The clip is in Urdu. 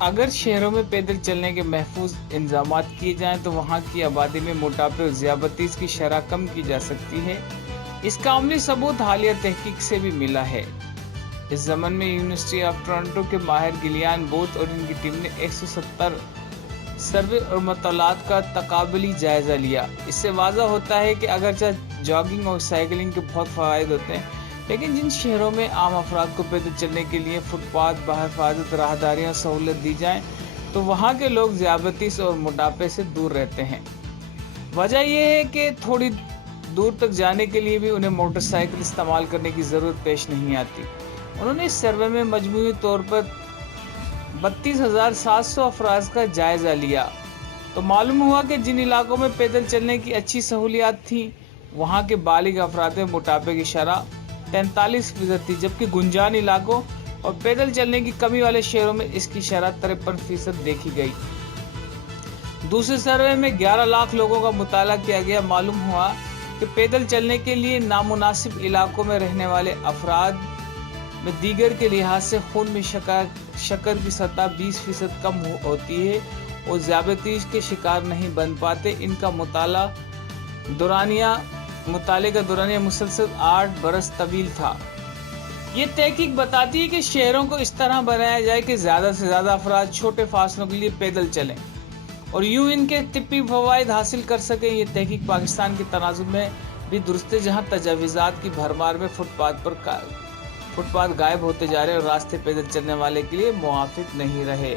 اگر شہروں میں پیدل چلنے کے محفوظ انتظامات کیے جائیں تو وہاں کی آبادی میں موٹاپے اور ذیابیطس کی شرح کم کی جا سکتی ہے۔ اس کا عملی ثبوت حالیہ تحقیق سے بھی ملا ہے۔ اس ضمن میں یونیورسٹی آف ٹورنٹو کے ماہر گلیان بوتھ اور ان کی ٹیم نے 170 سروے اور مطالعات کا تقابلی جائزہ لیا۔ اس سے واضح ہوتا ہے کہ اگرچہ جاگنگ اور سائیکلنگ کے بہت فوائد ہوتے ہیں، لیکن جن شہروں میں عام افراد کو پیدل چلنے کے لیے فٹ پاتھ، بحفاظت راہداریاں سہولت دی جائیں تو وہاں کے لوگ ذیابیطس اور موٹاپے سے دور رہتے ہیں۔ وجہ یہ ہے کہ تھوڑی دور تک جانے کے لیے بھی انہیں موٹر سائیکل استعمال کرنے کی ضرورت پیش نہیں آتی۔ انہوں نے اس سروے میں مجموعی طور پر 32,700 افراد کا جائزہ لیا تو معلوم ہوا کہ جن علاقوں میں پیدل چلنے کی اچھی سہولیات تھیں وہاں کے بالغ افراد میں موٹاپے کی شرح 43% تھی، جبکہ گنجان علاقوں اور پیدل چلنے کی کمی والے شہروں میں اس کی شرح 53% دیکھی گئی۔ دوسرے سروے میں 11 لاکھ لوگوں کا مطالعہ کیا گیا۔ معلوم ہوا کہ پیدل چلنے کے لیے نامناسب علاقوں میں رہنے والے افراد میں دیگر کے لحاظ سے خون میں شکر کی سطح 20% کم ہوتی ہے اور ذیابیطس کے شکار نہیں بن پاتے۔ ان کا مطالعے کا دورانیہ مسلسل 8 برس طویل تھا۔ یہ تحقیق بتاتی ہے کہ شہروں کو اس طرح بنایا جائے کہ زیادہ سے زیادہ افراد چھوٹے فاصلوں کے لیے پیدل چلیں اور یوں ان کے طبی فوائد حاصل کر سکیں۔ یہ تحقیق پاکستان کے تناظر میں بھی درست ہے، جہاں تجاوزات کی بھرمار میں فٹ پاتھ غائب ہوتے جا رہے اور راستے پیدل چلنے والے کے لیے موافق نہیں رہے۔